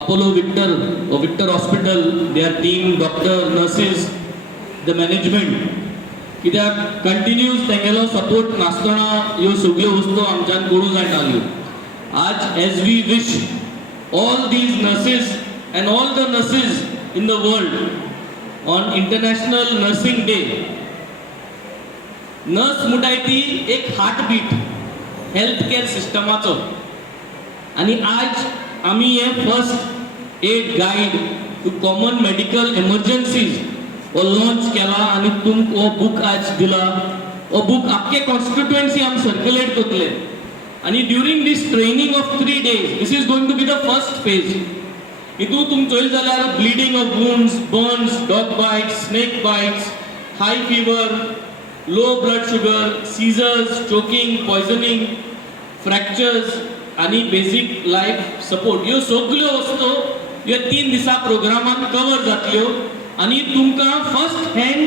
Apollo Victor or Victor Hospital, their team, doctor, nurses, the management, कित्याक continuous तेंगेलो support नासतना ह्यो सगळ्यो वस्तू आमच्यान करूं जायनाल्यो. आज as we wish all these nurses and all the nurses in the world on International Nursing Day, nurse म्हणटाय ती एक हार्टबीट हेल्थ केअर सिस्टमाचो. आणि आज आमी हे first aid guide to common medical emergencies हो लॉन्च केला आणि तुमकां हो बूक आज दिला. हो बूक आख्खे कॉन्स्टिट्युएन्सी आमी सर्क्युलेट करतले. आणि during this training of 3 days, this is going to be the first phase. हितून तुमकां चोयल जाल्यार bleeding of wounds, burns, dog bites, snake bites, high fever, low blood sugar, seizures, choking, poisoning, fractures आणि basic life support ह्यो सगळ्यो वस्तू ह्या 3 दिसा प्रोग्रामान कवर जातल्यो. आणि तुमकां फर्स्ट हँड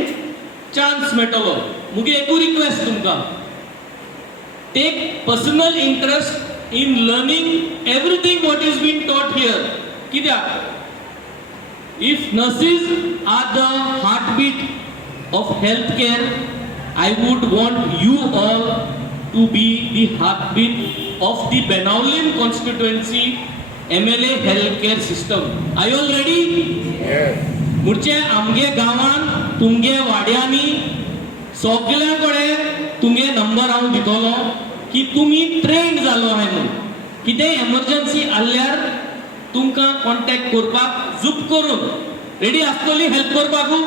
चान्स मेळटलो. मुगे एकूच रिक्वेस्ट तुमकां, take personal interest in learning everything what is been taught here. कित्याक if nurses are the heartbeat of health care, I would want you all to be the heartbeat of the Benaulim constituency MLA healthcare system. Are you all ready? Yes. मुर्चे आमगे गावान तुमगे वाड्यांनी सगळ्या कडेन तुमगे number हांव दितलो की तुमी ट्रेंड जालो आहाय म्हणून. कितें एमर्जन्सी आसल्यार तुमकां कॉन्टॅक्ट करपाक झूप करून रेडी आसतली हेल्प करपाकू.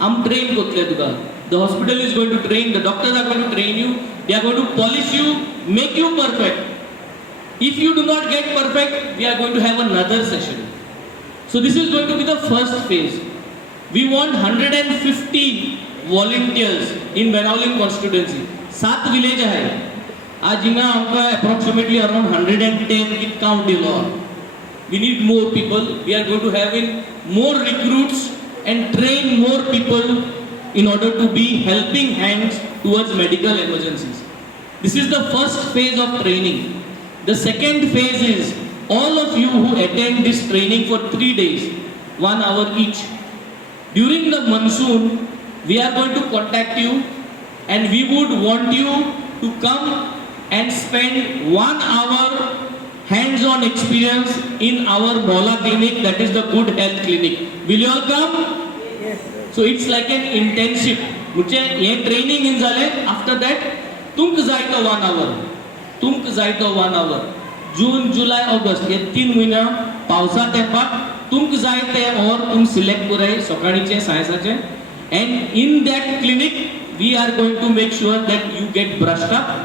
आम ट्रेन करतले तुका. The hospital is going to train, the doctors are going to train you, they are going to polish you, make you perfect. If you do not get perfect, we are going to have another session. So this is going to be the first phase. We want 150 volunteers in Benaulim constituency. 7 villages आहे. आज हिंगा आमकां approximately around 110 कित count दिलो. We need more people. We are going to have in more recruits and train more people in order to be helping hands towards medical emergencies. This is the first phase of training. The second phase is all of you who attend this training for 3 days, 1 hour each. During the monsoon, we are going to contact you and we would want you to come and spend 1 hour hands-on experience in our Mohalla clinic, that is the Good Health Clinic. Will you all come? So it's like an internship. मुझे ये training in जाले. After that तुमक जाय तो 1 hour. तुमक जाय तो 1 hour. जून, जुलाई, August हे 3 महिना पावसा तेंपाक तुमक जाय ते और तुम सिलेक्ट कराय सकाळीचे सायन्साचे. And in that clinic we are going to make sure that you get brushed up.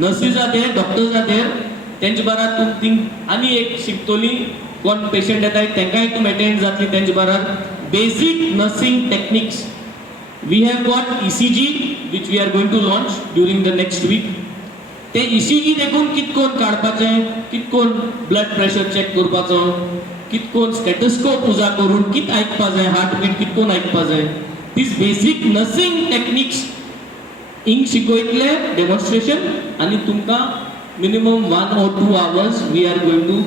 Nurses are there, doctors are there. तेंचे बारा तुम थिंक आनी एक शिकतली. कोण पेशंट येताय तेंकाय तुम अटेंड जातली तेंचे बारा. Basic nursing techniques. We have got ECG which we are going to launch during the next week. ते ECG देखून कितकोन काडपाचें, कितकोन ब्लड प्रेशर चेक करपाचो, कितकोन स्टेथोस्कोप उजा करून कित आयकपा जाय, हार्टबीट कितकोन आयकपा जाय. These basic nursing techniques इंग शिकयतले डेमॉन्स्ट्रेशन. आणि तुमकां minimum 1 or 2 hours we are going to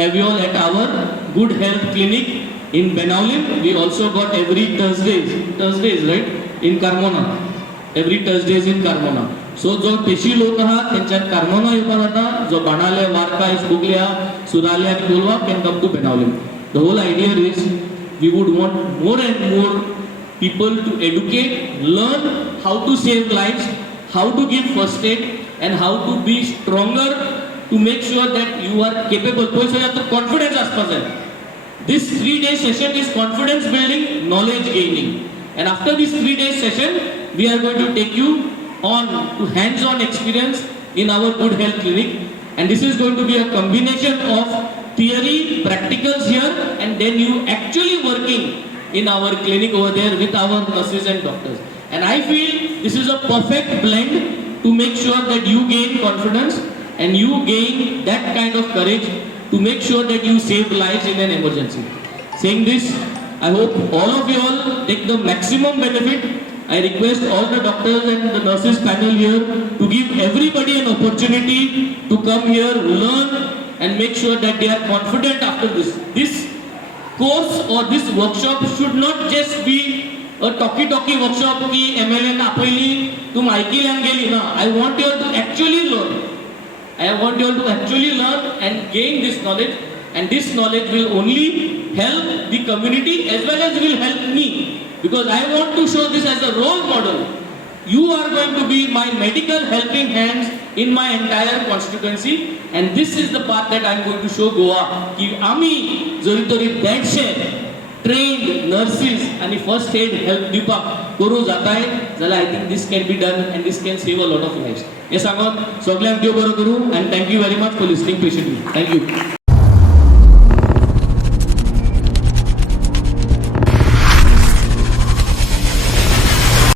have you all at our Good Health Clinic in Benaulim. We also got every Thursdays right in Carmona. Every Thursdays in Carmona. So जो पेशी लोक आहात त्यांच्यात Carmona येवपा जाता. जो बाणाले, वारकाय, बुगल्या, सुराल्या आनी Kolwa can come to Benaulim. The whole idea is we would want more and more people to educate, learn how to save lives, how to give first aid and how to be stronger to make sure that you are capable. पयसो जाता confidence आसपा जाय. This 3-day session is confidence building, knowledge gaining. And after this 3-day session, we are going to take you on to hands-on experience in our Good Health Clinic. And this is going to be a combination of theory, practicals here, and then you actually working in our clinic over there with our nurses and doctors. And I feel this is a perfect blend to make sure that you gain confidence and you gain that kind of courage to make sure that you save lives in an emergency. Saying this, I hope all of you all take the maximum benefit. I request all the doctors and the nurses panel here to give everybody an opportunity to come here, learn and make sure that they are confident after this. This course or this workshop should not just be a talkie workshop की MLA ना आपली तुम ऐकिल्यान गेली ना. I want you to actually learn. I want you to actually learn and gain this knowledge, and this knowledge will only help the community as well as will help me, because I want to show this as a role model. You are going to be my medical helping hands in my entire constituency, and this is the path that I am going to show Goa की आम्ही जरी तरी 150 trained nurses आणि first aid help दिवपाक करू जाताय जाल्यार I think this can be done and this can save a lot of lives. हे सांगून सगळ्यांक देव बरो करूं, and thank you very much for listening patiently. Thank you.